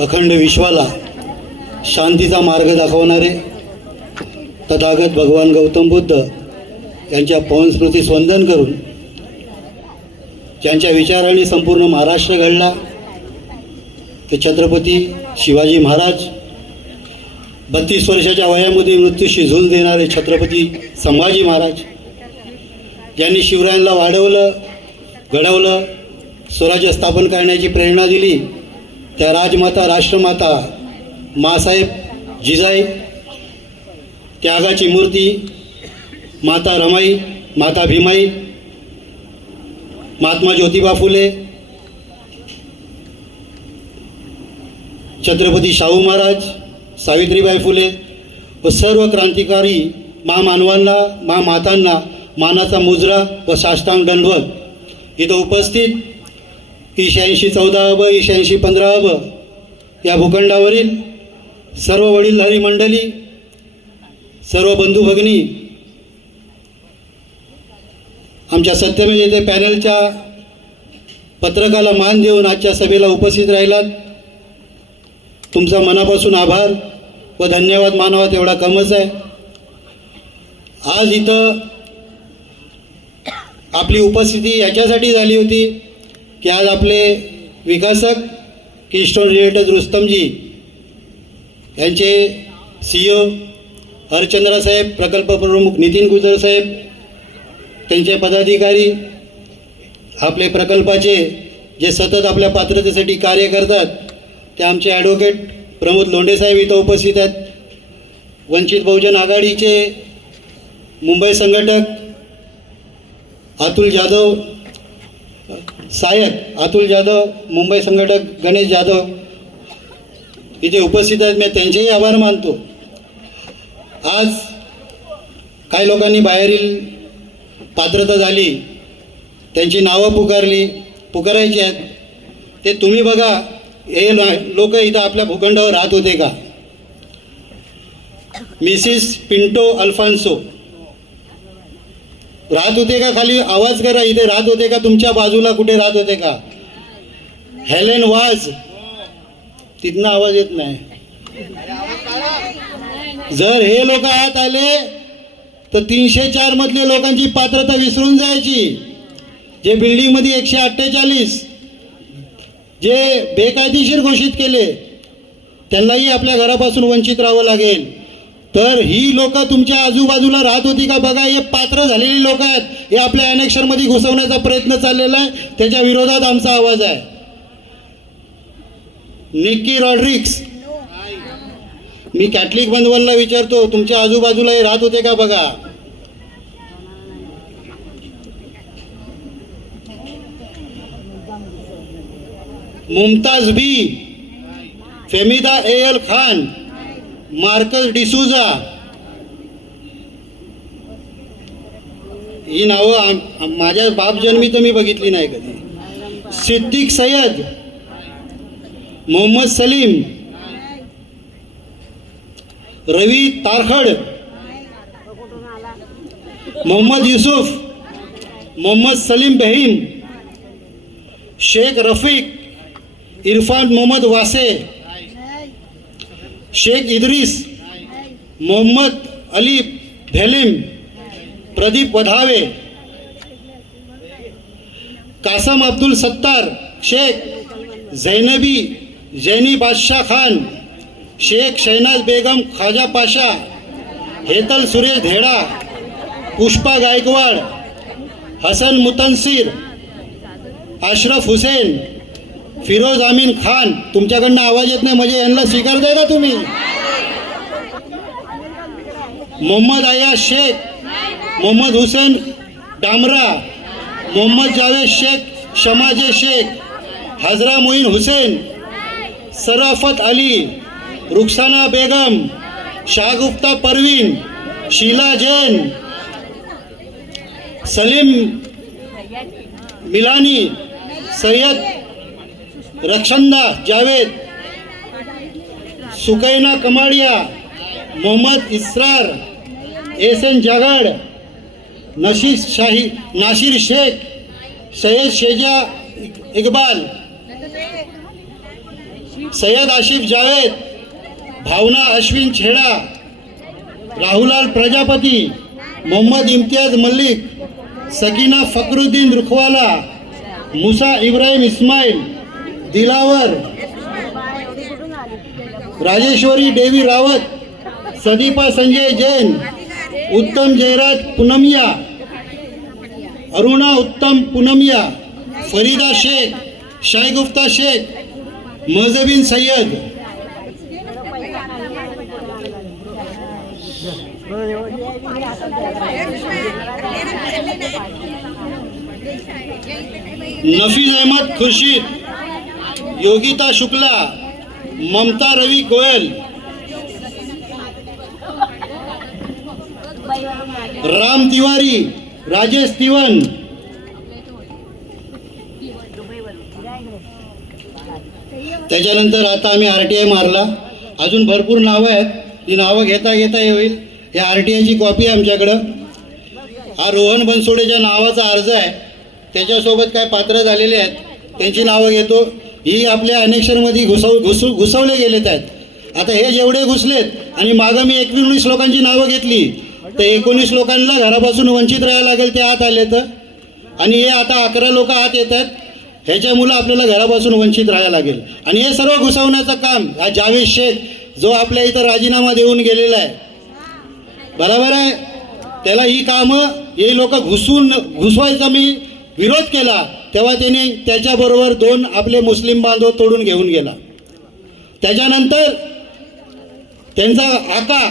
अखंड विश्वाला शांतीचा मार्ग दाखवणारे तथागत भगवान गौतम बुद्ध यांच्या पवनस्मृतीस वंदन करून ज्यांच्या विचाराने संपूर्ण महाराष्ट्र घडला ते छत्रपती शिवाजी महाराज, 32 वर्षाच्या वयामध्ये मृत्यूशी झुंज देणारे छत्रपती संभाजी महाराज, ज्यांनी शिवरायांना वाढवलं, घडवलं, स्वराज्य स्थापन करण्याची प्रेरणा दिली, त्या राजमाता, राष्ट्रमाता मासाहेब जिजाई, त्यागाची मूर्ती माता रमाई, माता भीमाई, महात्मा ज्योतिबा फुले, छत्रपती शाहू महाराज, सावित्रीबाई फुले व सर्व क्रांतिकारी महामानवांना, महामातांना मानाचा मुजरा व साष्टांग दंडवत. इथं उपस्थित 8614 अब 8615 अब या भूखंडावरील सर्व वडीलधारी मंडळी, सर्व बंधू भगिनी, आमच्या सत्यमेव येथे पॅनलच्या पत्रकाला मान देऊन आजच्या सभेला उपस्थित राहिलात, तुमचा मनापासून आभार व धन्यवाद मानावा तेवढा कमच आहे. आज इथं आपली उपस्थिती याच्यासाठी झाली होती की आज आपले विकासक केस्टोन रिएटर्स रुस्तमजी यांचे CEO हरचंद्र साहेब, प्रकल्प प्रमुख नितीन गुजर साहेब, त्यांचे पदाधिकारी, आपले प्रकल्पाचे जे सतत आपल्या पात्रतेसाठी कार्य करतात ते आमचे ॲडव्होकेट प्रमोद लोंढे साहेब इथं उपस्थित आहेत. वंचित बहुजन आघाडीचे मुंबई संघटक अतुल जाधव, सहाय्यक अतुल जाधव, मुंबई संघटक गणेश जाधव इथे उपस्थित आहेत. मी त्यांचेही आभार मानतो. आज काही लोकांनी बाहेरील पात्रता झाली, त्यांची नावं पुकारायची आहेत, ते तुम्ही बघा. हे लोक इथं आपल्या भूखंडावर राहत होते का? मिसिस पिंटो अल्फान्सो राहत होते का? खाली आवाज करा. इथे राहत होते का? तुमच्या बाजूला कुठे राहत होते का? हेलेन वाज, तिथनं आवाज येत नाही. जर हे लोक आत आले तर 304 मधले लोकांची पात्रता विसरून जायची. जे बिल्डिंगमध्ये 148 जे बेकायदेशीर घोषित केले त्यांनाही आपल्या घरापासून वंचित राहावं लागेल. तर ही लोक तुमच्या आजूबाजूला राहत होती का बघा. हे पात्र झालेली लोक आहेत, हे आपल्या अनेक्षरमध्ये घुसवण्याचा प्रयत्न चाललेला आहे, त्याच्या विरोधात आमचा आवाज आहे. निक्की रॉड्रिक्स, मी कॅथलिक बंधवांना विचारतो, तुमच्या आजूबाजूला हे राहत होते का बघा. मुमताज बी, फेमिदा एल खान, मार्कस डिसूजा, ही नावं माझ्या बाप जन्मी तर मी बघितली नाही कधी. सिद्दीक सय्यद, मोहम्मद सलीम, रवी तारखड, मोहम्मद युसुफ, मोहम्मद सलीम बहीम, शेख रफीक, इरफान मोहम्मद वासे, शेख इद्रिस, मोहम्मद अली भेलिम, प्रदीप वधावे, कासम अब्दुल सत्तार शेख, जैनबी जैनी बादशाह खान, शेख शहनाज बेगम ख्वाजा पाशा, हेतल सुरेश धेडा, पुष्पा गायकवाड, हसन मुतनसीर, अशरफ हुसेन, फिरोज अमीन खान. तुमच्याकडनं आवाज येत नाही म्हणजे यांना स्वीकारताय का तुम्ही? मोहम्मद अयाज शेख, मोहम्मद हुसेन डामरा, मोहम्मद जावेद शेख, शमाजे शेख, हजरा मोइन हुसेन, सराफत अली, रुखसाना बेगम, शाहगुफ्ता परवीन, शीला जैन, सलीम मिलानी, सैयद रक्षंदा जावेद, सुकैना कमाडिया, मोहम्मद इसरार, एस एन जागड़, नासिर शेख, सैयद शेजा इकबाल, सैयद आशिफ जावेद, भावना अश्विन छेडा, राहुलाल प्रजापती, मोहम्मद इम्तियाज मलिक, सकीना फकरुद्दीन रुखवाला, मुसा इब्राहिम इस्माइल, दिलावर, राजेश्वरी देवी रावत, सदीपा संजय जैन, उत्तम जयराज पूनमिया, अरुणा उत्तम पूनमिया, फरीदा शेख, शाइगुफ्ता शेख, मजबिन सय्यद, नफीज अहमद खुर्शीद, योगिता शुक्ला, ममता रवि गोयल, राम तिवारी, राजेश तिवन, त्याच्यानंतर आता आम्ही RTI मारला. अजून भरपूर नावं आहेत, ती नावं घेता येईल. या RTIची कॉपी आहे आमच्याकडं. हा रोहन बनसोडेच्या नावाचा अर्ज आहे, त्याच्यासोबत काय पात्र झालेले आहेत त्यांची नावं घेतो. ही आपल्या अनेक्षरमध्ये घुसवले गेलेत आहेत. आता हे जेवढे घुसलेत आणि मागं मी 19 लोकांची नावं घेतली, तर 19 लोकांना घरापासून वंचित राहायला लागेल. ते आत आले तर, आणि हे आता 11 लोक आत येत आहेत. ह्याच्यामुळं आपल्याला घरापासून वंचित राहायला लागेल. आणि हे सर्व घुसवण्याचं काम हा जावेद शेख, जो आपल्या इथं राजीनामा देऊन गेलेला आहे, बरोबर आहे, त्याला ही कामं हे लोक घुसवायचा मी विरोध केला, तेव्हा त्यांनी त्याच्याबरोबर 2 आपले मुस्लिम बांधव तोडून घेऊन गेला. त्याच्यानंतर त्यांचा आका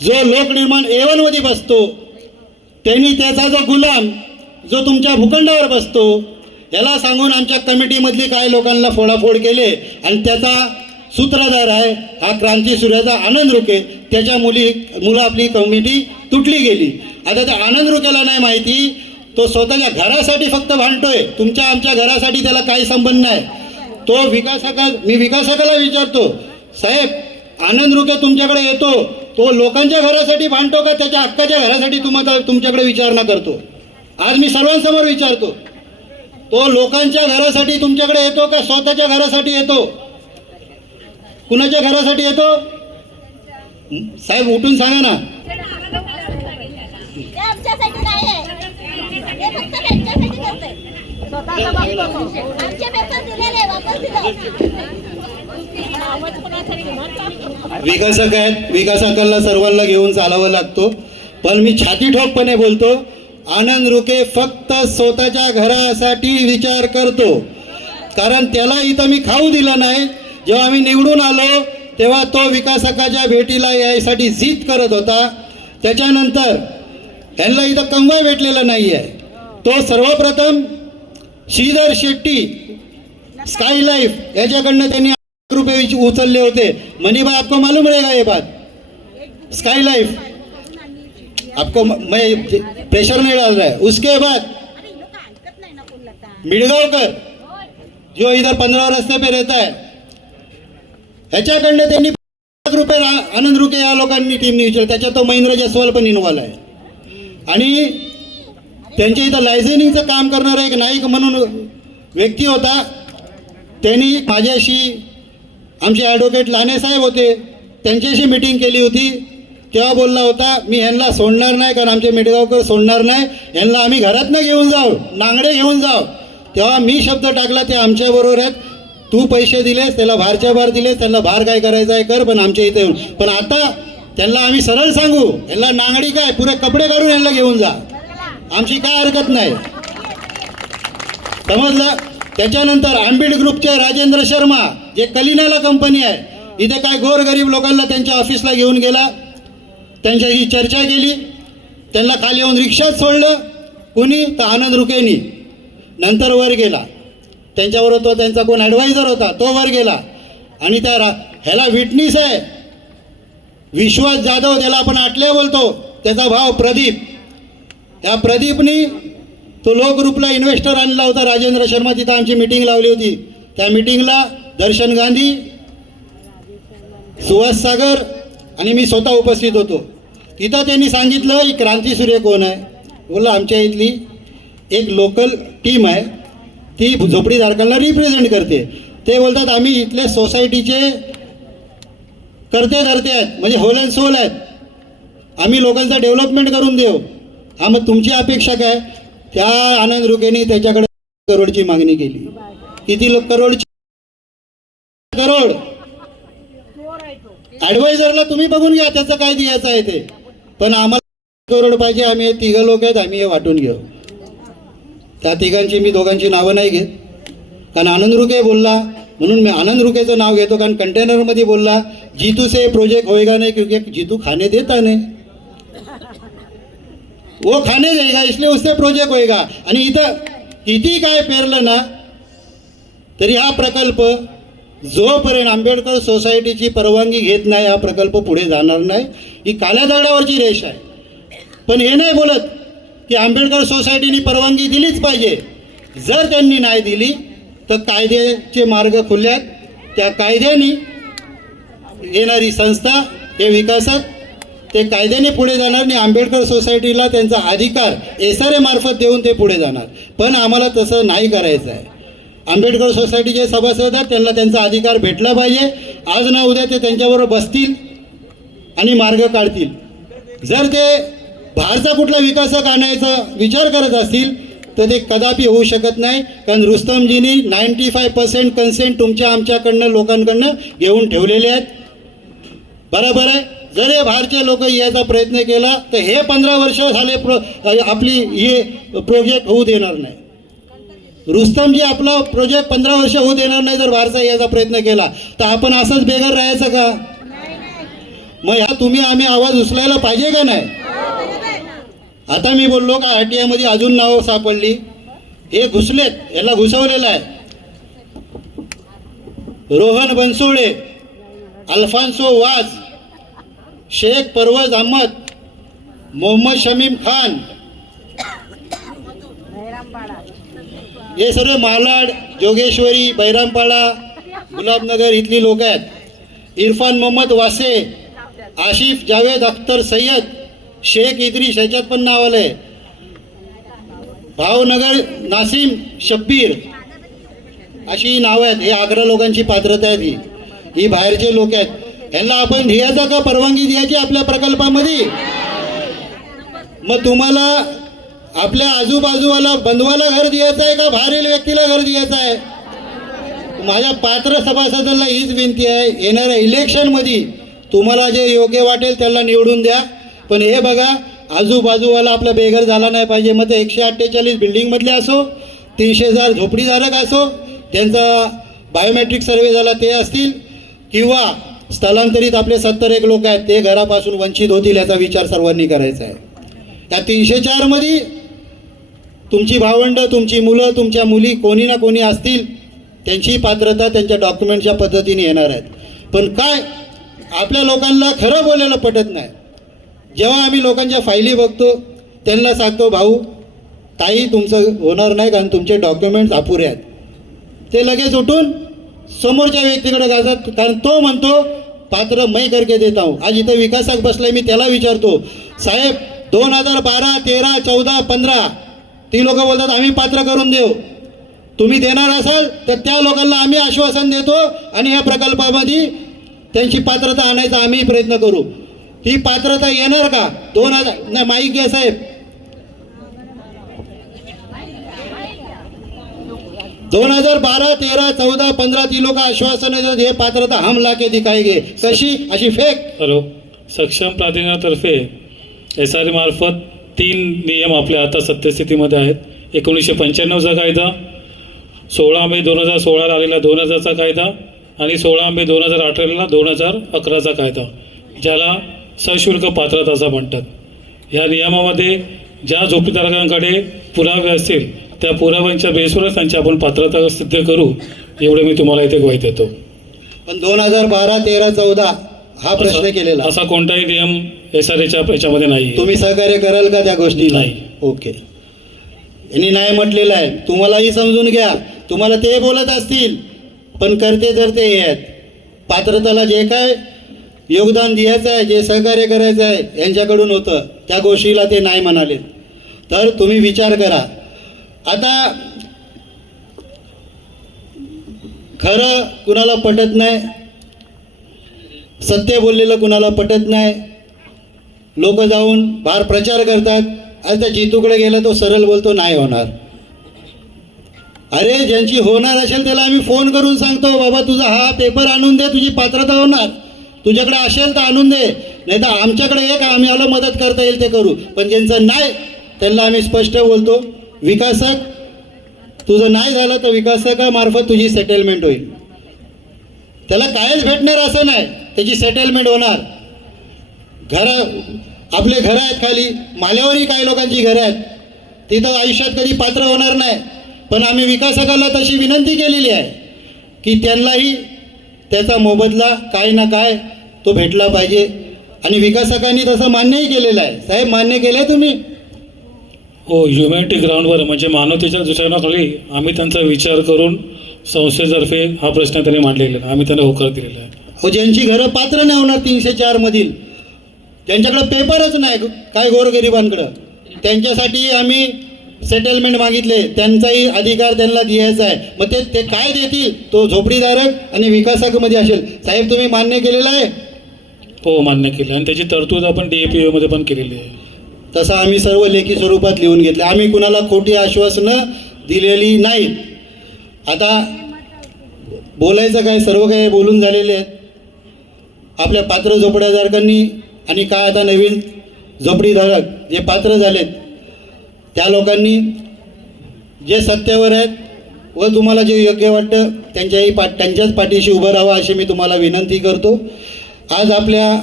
जो लोकनिर्माण A1 मध्ये बसतो, त्यांनी त्याचा जो गुलाम जो तुमच्या भूखंडावर बसतो, याला सांगून आमच्या कमिटीमधली काही लोकांना फोडाफोड केले. आणि त्याचा सूत्रधार आहे हा क्रांती सूर्याचा आनंद रुके. त्याच्या मुलं आपली कमिटी तुटली गेली. आता त्या आनंद रुकेला नाही माहिती, तो स्वतःच्या घरासाठी फक्त भांडतोय, तुमच्या आमच्या घरासाठी त्याला काही संबंध नाही. तो मी विकासकाला विचारतो, साहेब आनंद रुके तुमच्याकडे येतो, तो लोकांच्या घरासाठी भांडतो का त्याच्या हक्काच्या घरासाठी तुमच्याकडे विचारणा करतो? आज मी सर्वांसमोर विचारतो, तो लोकांच्या घरासाठी तुमच्याकडे येतो का स्वतःच्या घरासाठी येतो? कुणाच्या घरासाठी येतो? साहेब उठून सांगा ना. विकासक आहेत, विकासकांना सर्वांना घेऊन चालावं लागतो. पण मी छाती ठोकपणे बोलतो, आनंद रुके फक्त स्वतःच्या घरासाठी विचार करतो. कारण त्याला इथं मी खाऊ दिलं नाही. जेव्हा आम्ही निवडून आलो तेव्हा तो विकासकाच्या भेटीला यायसाठी जिद करत होता. त्याच्यानंतर यांना इथं कंगवा भेटलेला नाही आहे. तो सर्वप्रथम श्रीधर शेट्टी स्काई लाईफ याच्याकडनं त्यांनी ₹1 उचलले होते. मनी भाई आपको मालूम रहेगा ये बात? स्काई लाइफ आपको मैं प्रेशर नहीं डाल रहा है. उसके बाद मिडगावकर जो इधर 15 रस्ते पे रहता है, ह्याच्याकडनं त्यांनी ₹1 आनंद रुके या लोकांनी टीमने विचारलं. त्याच्यात तो महेंद्र जयस्वाल पण इन्व्हॉल्व आहे. आणि त्यांच्या इथं लायझनिंगचं काम करणारा एक नाईक म्हणून व्यक्ती होता. त्यांनी माझ्याशी, आमचे ॲडव्होकेट लाने साहेब होते, त्यांच्याशी मीटिंग केली होती. तेव्हा बोलला होता, मी ह्यांना सोडणार नाही, कारण आमचे मिडगावकर सोडणार नाही, ह्यांना आम्ही घरातनं घेऊन जाऊ, नांगडे घेऊन जाऊ. तेव्हा मी शब्द टाकला, ते आमच्याबरोबर आहेत, तू पैसे दिलेस, त्याला भारच्या भार दिलेस, त्यांना भार काय करायचं आहे कर, पण आमच्या इथे येऊन. पण आता त्यांना आम्ही सरळ सांगू, ह्यांना नांगडी काय, पुरे कपडे काढून ह्यांना घेऊन जा, आमची काय हरकत नाही, समजलं. त्याच्यानंतर आंबेड ग्रुपचे राजेंद्र शर्मा, जे कलिनाला कंपनी आहे, इथे काय गोरगरीब लोकांना त्यांच्या ऑफिसला घेऊन गेला, त्यांच्याशी चर्चा केली, त्यांना खाली येऊन रिक्षात सोडलं. कुणी? तर आनंद रुकेनी. नंतर वर गेला, त्यांच्याबरोबर तो त्यांचा कोण ॲडवायझर होता, तो वर गेला. आणि त्या ह्याला विटनेस आहे विश्वास जाधव, त्याला आपण आटल्या बोलतो, त्याचा भाव प्रदीप. त्या प्रदीपनी तो लो ग्रुपला इन्व्हेस्टर आणला होता राजेंद्र शर्मा. तिथं आमची मीटिंग लावली होती. त्या मीटिंगला दर्शन गांधी, सुहास सागर आणि मी स्वतः उपस्थित होतो. तिथं त्यांनी सांगितलं की क्रांतीसूर्य कोण आहे. बोललं आमच्या इथली एक लोकल टीम आहे, ती झोपडीधारकांना रिप्रेझेंट करते. ते बोलतात आम्ही इथल्या सोसायटीचे करते धरते आहेत, म्हणजे होल अँड सोल आहेत, आम्ही लोकांचं डेव्हलपमेंट करून देऊ. हा, मग तुमची अपेक्षा काय. त्या आनंद रुकेनी त्याच्याकडे करोडची मागणी केली. किती करोडची. करोड. ॲडवायझरला तुम्ही बघून घ्या त्याचं काय द्यायचं आहे ते, पण आम्हाला करोड पाहिजे. आम्ही हे तिघं लोक आहेत, आम्ही हे वाटून घेऊ. त्या तिघांची मी दोघांची नावं नाही घेत, कारण आनंद रुके बोलला म्हणून मी आनंद रुकेचं नाव घेतो. कारण कंटेनरमध्ये बोलला जीतू से प्रोजेक्ट होएगा नहीं क्योंकि जीतू खाने देता नहीं, वो खाने देगा इसलिए उससे प्रोजेक्ट होएगा. आणि इथं किती काय पेरलं ना तरी हा प्रकल्प जोपर्यंत आंबेडकर सोसायटीची परवानगी घेत नाही हा प्रकल्प पुढे जाणार नाही. ही काळ्या दगडावरची रेष आहे. पण हे नाही बोलत की आंबेडकर सोसायटीने परवानगी दिलीच पाहिजे. जर त्यांनी नाही दिली तर कायद्याचे मार्ग खुल्यात. त्या कायद्याने येणारी संस्था हे विकासक ते कायद्याने पुढे जाणार आणि आंबेडकर सोसायटीला त्यांचा अधिकार SRA मार्फत देऊन ते पुढे जाणार. पण आम्हाला तसं नाही करायचं आहे. आंबेडकर सोसायटीचे सभासद आहेत, त्यांना त्यांचा अधिकार भेटला पाहिजे. आज ना उद्या ते त्यांच्याबरोबर बसतील आणि मार्ग काढतील. जर ते बाहेरचा कुठला विकासक आणायचा विचार करत असतील तर ते कदापि होऊ शकत नाही. कारण रुस्तमजींनी 95% कन्सेंट तुमच्या आमच्याकडनं लोकांकडनं घेऊन ठेवलेले आहेत. बरोबर आहे. जर हे बाहेरचे लोक यायचा प्रयत्न केला तर हे 15 वर्ष झाले आपली हे प्रोजेक्ट होऊ देणार नाही. रुस्तमजी आपला प्रोजेक्ट 15 वर्ष होऊ देणार नाही जर बाहेरचा यायचा प्रयत्न केला तर आपण असंच बेघर राहायचं का. मग ह्या तुम्ही आम्ही आवाज उचलायला पाहिजे का नाही. आता मी बोललो का RTI मध्ये अजून नावं सापडली. हे घुसलेत, याला घुसवलेलं आहे. रोहन बनसोडे, अल्फान्सो वाज, शेख परवज अहमद, मोहम्मद शमीम खान, हे सर्व मालाड, जोगेश्वरी, बैरामपाडा, गुलाबनगर इथली लोक आहेत. इरफान मोहम्मद वासे, आशिफ जावेद अख्तर सय्यद, शेख इद्रिस ह्याच्यात पण नाव आलंय. भावनगर नासिम शब्बीर अशी नावं आहेत. हे 11 लोकांची पात्रता आहे. ही बाहेरचे लोक आहेत. ह्यांना आपण ढियाचा का परवानगी द्यायची आपल्या प्रकल्पामध्ये. मग तुम्हाला आपल्या आजूबाजूला बंधवाला घर द्यायचं आहे का बाहेरील व्यक्तीला घर द्यायचं आहे. माझ्या पात्र सभासदांना हीच विनंती आहे, येणाऱ्या इलेक्शनमध्ये तुम्हाला जे योग्य वाटेल त्याला निवडून द्या. पण हे बघा आजूबाजूवाला आपला बेघर झाला नाही पाहिजे. मग ते 148 बिल्डिंगमधले असो, 300,000 झोपडीधारक असो, त्यांचा बायोमेट्रिक सर्वे झाला ते असतील, किंवा स्थलांतरित आपले 71 लोक आहेत ते घरापासून वंचित होतील याचा विचार सर्वांनी करायचा आहे. त्या 304 मध्ये तुमची भावंडं, तुमची मुलं, तुमच्या मुली कोणी ना कोणी असतील, त्यांची पात्रता त्यांच्या डॉक्युमेंटच्या पद्धतीने येणार आहेत. पण काय आपल्या लोकांना खरं बोलायला पटत नाही. जेव्हा आम्ही लोकांच्या फायली बघतो त्यांना सांगतो भाऊ ताई तुमचं होणार नाही कारण तुमचे डॉक्युमेंट्स अपुरे आहेत. ते लगेच उठून समोरच्या व्यक्तीकडे जातात कारण तो म्हणतो पात्र मैं करके देता हूँ. आज इथं विकासक बसलाय, मी त्याला विचारतो साहेब 2012, 13, 14, 15 ती लोक बोलतात आम्ही पात्र करून देऊ. तुम्ही देणार असाल तर त्या लोकांना आम्ही आश्वासन देतो आणि ह्या प्रकल्पामध्ये त्यांची पात्रता आणायचा आम्ही प्रयत्न करू. ती पात्रता येणार का. 2000 नाही माईक घ्या साहेब. 2012, 13, 14, 15 ती लोक आश्वासन देतात हे पात्रता हम लाके दिखाएंगे. कशी अशी फेक. हॅलो. सक्षम प्राधिकरणातर्फे SRA मार्फत 3 नियम आपल्या आता सत्यस्थितीमध्ये आहेत. 1995चा कायदा, 16 मे 2016ला आलेला 2000चा कायदा आणि 16 मे 2018ला 2011चा कायदा, ज्याला सशुल्क पात्रता असं म्हणतात. ह्या नियमामध्ये ज्या झोपडीधारकांकडे पुरावे असतील त्या पुराव्यांच्या बेसवरच त्यांची आपण पात्रता सिद्ध करू एवढे मी तुम्हाला इथे ग्वाही देतो. पण 2012, 13, 14 हा प्रश्न केलेला असा कोणताही नियम SRAच्या याच्यामध्ये नाही. तुम्ही सहकार्य कराल का त्या गोष्टी. नाही. ओके. यांनी नाही म्हटलेलं आहे. तुम्हालाही समजून घ्या. तुम्हाला ते बोलत असतील पण करते तर ते आहेत. पात्रताला जे काय योगदान द्यायचं आहे, जे सहकार्य करायचं आहे यांच्याकडून होतं, त्या गोष्टीला ते नाही म्हणाले. तर तुम्ही विचार करा. आता खरं कुणाला पटत नाही, सत्य बोललेलं कुणाला पटत नाही. लोक जाऊन बाहेर प्रचार करतात. आता जितूकडे गेला तो सरळ बोलतो नाही होणार. अरे ज्यांची होणार असेल त्याला आम्ही फोन करून सांगतो, बाबा तुझा हा पेपर आणून दे, तुझी पात्रता होणार, तुझ्याकडे असेल तर आणून दे, नाही तर आमच्याकडे ये का आम्ही आला मदत करता येईल ते करू. पण ज्यांचं नाही त्यांना आम्ही स्पष्ट बोलतो, विकासक तुझं नाही झालं तर विकासकामार्फत तुझी सेटलमेंट होईल. त्याला कायच भेटणार असं नाही, त्याची सेटलमेंट होणार. आपले घरं आहेत खाली माल्यावरही काही लोकांची घरं आहेत, तिथं आयुष्यात कधी पात्र होणार नाही. पण आम्ही विकासकाला तशी विनंती केलेली आहे की त्यांनाही त्याचा मोबदला काय ना काय तो भेटला पाहिजे. आणि विकासकांनी तसं मान्यही केलेलं आहे. साहेब मान्य केलं आहे तुम्ही? हो, ह्युमॅनिटी ग्राउंडवर म्हणजे मानवतेच्या दृष्टिकोनाखाली आम्ही त्यांचा विचार करून संस्थेतर्फे हा प्रश्न त्यांनी मांडलेला आहे. आम्ही त्यांना होकार दिलेला आहे. हो, ज्यांची घरं पात्र नाही होणार 304 मधील, ज्यांच्याकडं पेपरच नाही काय गोरगरिबांकडं, त्यांच्यासाठी आम्ही सेटलमेंट मागितले. त्यांचाही अधिकार त्यांना द्यायचा आहे. मग ते काय देतील तो झोपडीधारक आणि विकासकामध्ये असेल. साहेब तुम्ही मान्य केलेलं आहे? हो, मान्य केलं आणि त्याची तरतूद आपण DAPOमध्ये पण केलेली आहे. तसं आम्ही सर्व लेखी स्वरूपात लिहून घेतले. आम्ही कुणाला खोटी आश्वासनं दिलेली नाहीत. आता बोलायचं काय, सर्व काही बोलून झालेले आहेत. आपल्या पात्र झोपड्याधारकांनी आणि काय आता नवीन झोपडीधारक जे पात्र झालेत त्या लोकांनी जे सत्यावर आहेत व तुम्हाला जे योग्य वाटतं त्यांच्याच पाठीशी उभं राहावं अशी मी तुम्हाला विनंती करतो. आज आपल्या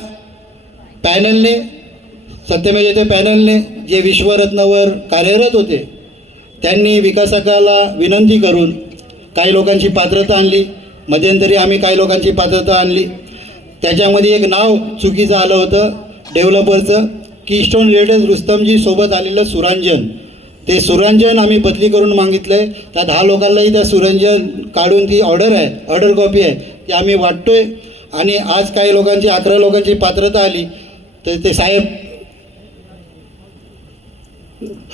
पॅनलने, सत्यमेव पॅनलने जे विश्वरत्नवर कार्यरत होते त्यांनी विकासकाला विनंती करून काही लोकांची पात्रता आणली. मध्यंतरी आम्ही काही लोकांची पात्रता आणली. त्याच्यामध्ये एक नाव चुकीचं आलं होतं डेव्हलपरचं, कीस्टोन रिलेटेड रुस्तमजी सोबत आलेलं सुरांजन. ते सुरांजन आम्ही बदली करून मागितलं आहे. त्या 10 लोकांनाही त्या सुरांजन काढून ती ऑर्डर कॉपी आहे ती आम्ही वाटतो आहे. आणि आज काही लोकांची 11 लोकांची पात्रता आली तर ते साहेब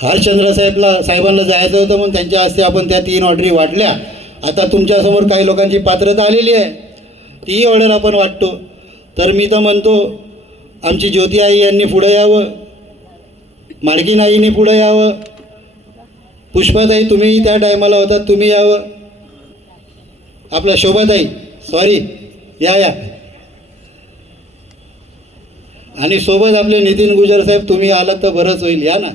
हरचंद्र साहेबांना जायचं होतं म्हणून त्यांच्या हस्ते आपण त्या 3 ऑर्डरी वाटल्या. आता तुमच्यासमोर काही लोकांची पात्रता आलेली आहे, तीही ऑर्डर आपण वाटतो. तर मी तर म्हणतो आमची ज्योती आई यांनी पुढं यावं, माडकीन आईने पुढं यावं, पुष्पाताई तुम्हीही त्या टायमाला होतात तुम्ही यावं, आपल्या शोभाताई या आणि सोबत आपले नितीन गुजर साहेब तुम्ही आलात तर बरंच होईल, या ना.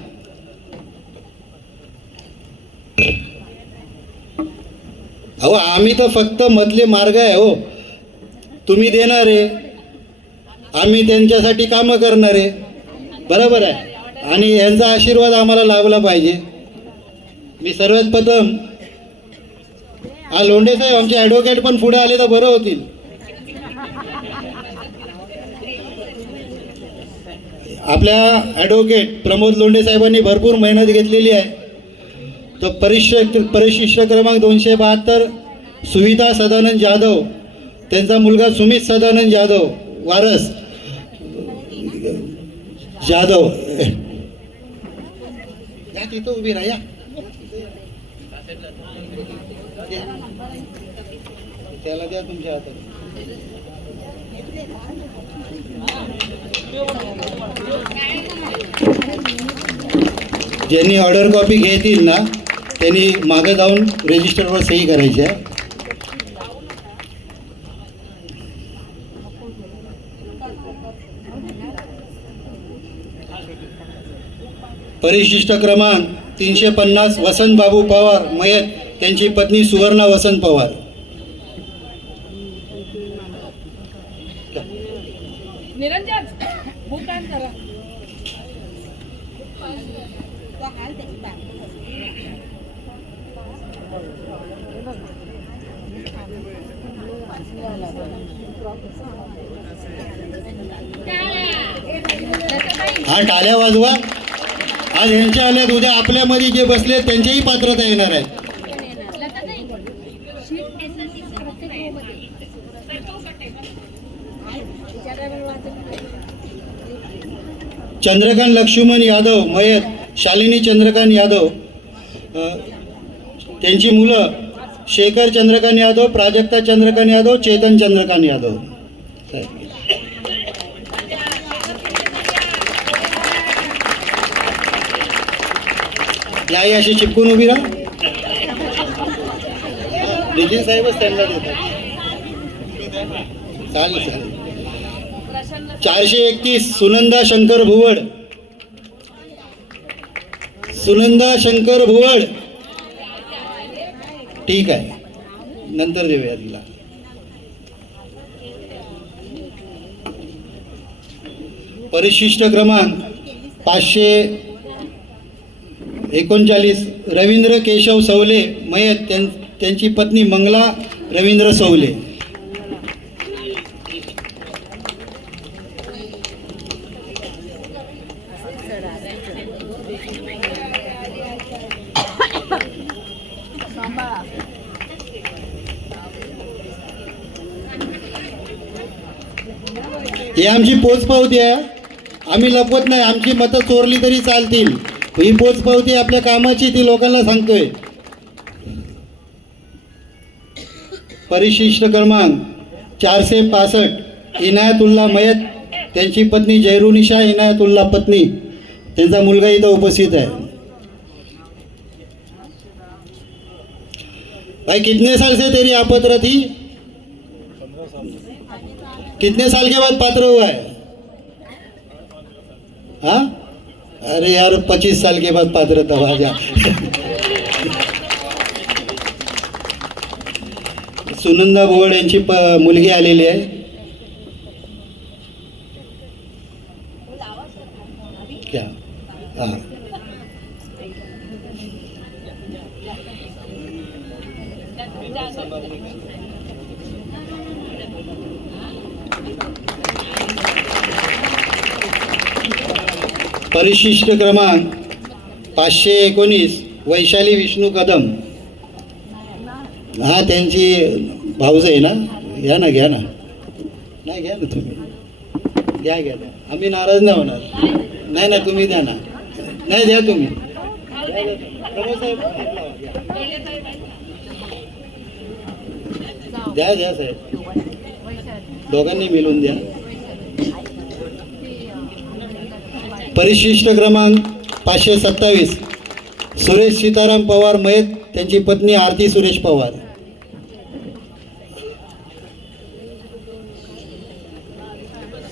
अहो आम्ही तर फक्त मधले मार्ग आहे. हो तुम्ही देणारे, आम्ही त्यांच्यासाठी कामं करणारे, बरोबर आहे. आणि यांचा आशीर्वाद आम्हाला लाभला पाहिजे. मी सर्वात प्रथम लोंढे साहेब आमचे ॲडव्होकेट पण पुढे आले तर बरं होतील. आपल्या ॲडव्होकेट प्रमोद लोंढे साहेबांनी भरपूर मेहनत घेतलेली आहे. तर परिशिष्ट क्रमांक 272 सुविधा सदानंद जाधव, त्यांचा मुलगा सुमित सदानंद जाधव वारस जाधव, या तिथं उभी राहा, त्याला द्या तुमच्या हातात. ज्यांनी ऑर्डर कॉपी घेतील ना त्यांनी मागे जाऊन रजिस्टरवर सही करायची आहे. परिशिष्ट क्रमांक 350 वसंत बाबू पवार मयत, त्यांची पत्नी सुवर्णा वसंत पवार. निरंजन भूतान करा. हा टाळ्या वाजवा. आज यांच्या आल्यात, उद्या आपल्यामध्ये जे बसले त्यांच्याही पात्रता येणार आहे. चंद्रकांत लक्ष्मण यादव मयत शालिनी चंद्रकांत यादव, त्यांची मुलं शेखर चंद्रकांत यादव, प्राजक्ता चंद्रकांत यादव, चेतन चंद्रकांत यादव. याही अशी चिपकून उभी राहा. निखिल साहेबच त्यांना देतात. चालेल चालेल. 431 सुनंदा शंकर भुवड. सुनंदा शंकर भुवड. ठीक आहे, नंतर देऊया तिला. परिशिष्ट क्रमांक 539 रवींद्र केशव सवले मयत, त्यांची पत्नी मंगला रवींद्र सवले. ही आमची पोचपावती आहे, आम्ही लपवत नाही. आमची मतं चोरली तरी चालतील. ही पोचपावती आपल्या कामाची, ती लोकांना सांगतोय. परिशिष्ट क्रमांक 465 इनायतुल्ला मयत, त्यांची पत्नी जयरुनिशा इनायतुल्ला पत्नी, त्यांचा मुलगा इथं उपस्थित है. भाई कितने साल से तेरी आपत्र थी? कितने साल के बाद पात्र हुआ है? हाँ, अरे यार 25 साल के बाद पात्रता हुआ. जा सुनंदा भुवड यांची मुलगी आलेली आहे. क्या हाँ, परिशिष्ट क्रमांक 519 वैशाली विष्णू कदम. हा, त्यांची भाऊज आहे ना. घ्या ना, घ्या ना. नाही, घ्या ना तुम्ही. घ्या घ्या घ्या, आम्ही नाराज नाही होणार. नाही नाही, तुम्ही द्या ना. नाही, द्या तुम्ही. द्या द्या साहेब, दोघांनी मिळून द्या. परिशिष्ट क्रमांक 527 सुरेश सीताराम पवार मयत, त्यांची पत्नी आरती सुरेश पवार.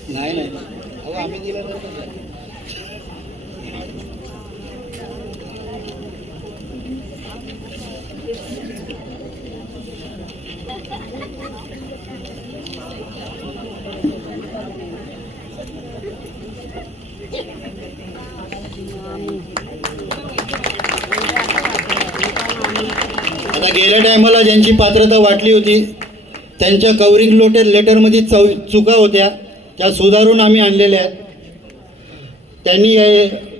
नाही नाही, अहो आम्ही दिलं तर. आता गेल्या टायमाला ज्यांची पात्रता वाटली होती त्यांच्या कव्हरिंग लेटरमध्ये चुका होत्या, त्या सुधारून आम्ही आणलेल्या आहेत.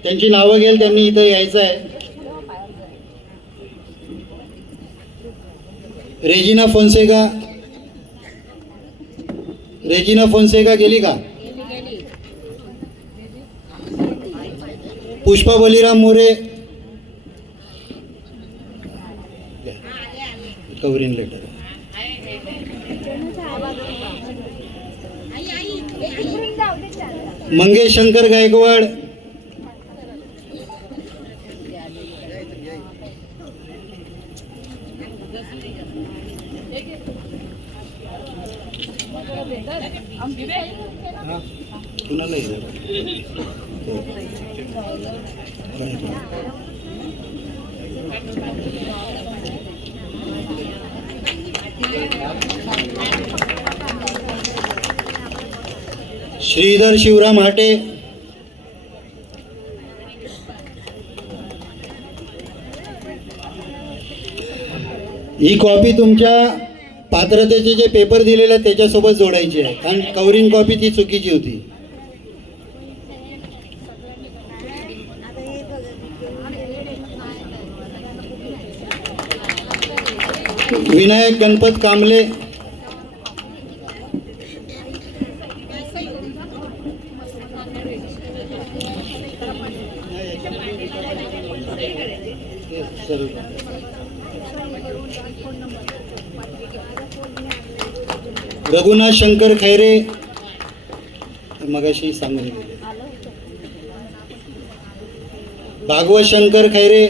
त्यांची नावं घेईल, त्यांनी इथं यायचं आहे. रेजिना फोन्सेका गेली का? Pushpa Baliram More, covering letter. मंगेश शंकर गायकवाड, श्रीधर शिवराम हाटे, ही कॉपी तुमच्या पात्रतेचे जे पेपर दिलेले आहेत त्याच्यासोबत जोडायची आहे, कारण कव्हरिंग कॉपी ती चुकीची होती. विनायक गणपत कांबले, रघुनाथ शंकर खैरे मगाशी सांगून गेले. भागवत शंकर खैरे,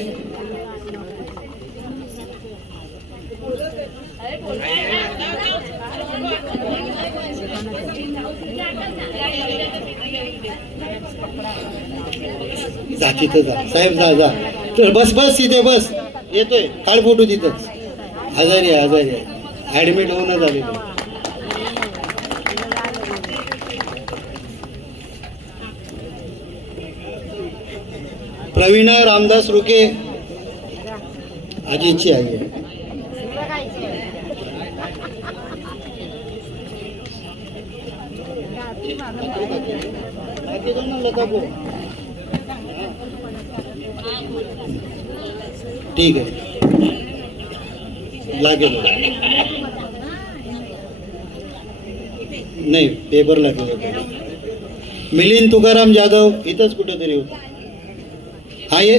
जा तिथं जा साहेब, जा तर बस तिथे बस, येतोय काळ फोटो तिथंच. आजारी आहे ॲडमिट होऊनच आलेलो. प्रवीणा रामदास रुके, अजितची आई आहे. ठीक आहे, लागेल नाही पेपर लागेल. मिलिंद तुकाराम जाधव इथंच कुठेतरी होतं. हा ये,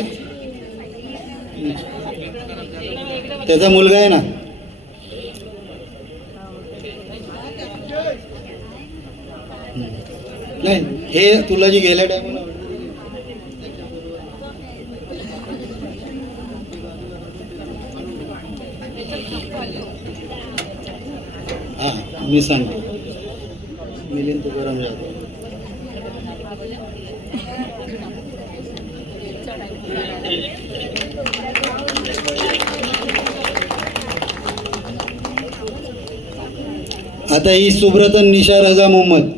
त्याचा मुलगा आहे ना. नाही हे तुला जी गेल्या टायमाला हा मी सांगतो. मिलिंद तुकाराम जाधव. आता ही सुब्रत निशा रजा मोहम्मद,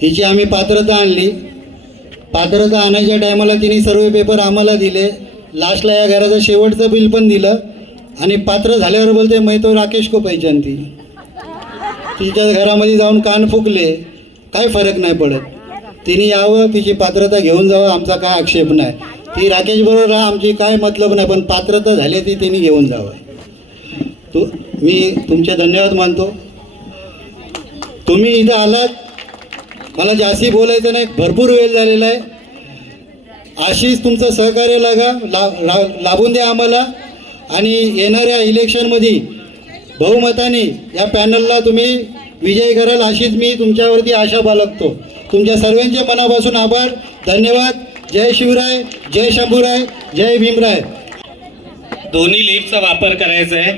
हिची आम्ही पात्रता आणली. पात्रता आणायच्या टायमाला तिने सर्व पेपर आम्हाला दिले. लास्टला या घराचं शेवटचं बिल पण दिलं आणि पात्र झाल्यावर बोलते मैं तो राकेश को पहचानती. तिच्या घरामध्ये जाऊन कान फुकले, काय फरक नाही पडत. तिने यावं, तिची पात्रता घेऊन जावं, आमचा काय आक्षेप नाही. ती राकेश बरोबर राहा, आमची काय मतलब नाही, पण पात्रता झाली ती तिने घेऊन जावं. मी तुमचे धन्यवाद मानतो. तुम्ही इथं आलात, मला जास्ती बोलायचं नाही, भरपूर वेळ झालेला आहे. अशीच तुमचं सहकार्य लाभून द्या आम्हाला. आणि येणाऱ्या इलेक्शनमध्ये बहुमताने या पॅनलला तुम्ही विजयी कराल अशीच मी तुमच्यावरती आशा बाळगतो. तुमच्या सर्वांचे मनापासून आभार, धन्यवाद. जय शिवराय, जय शंभूराय, जय भीमराय. दोन्ही लिफ्टचा वापर करायचा आहे.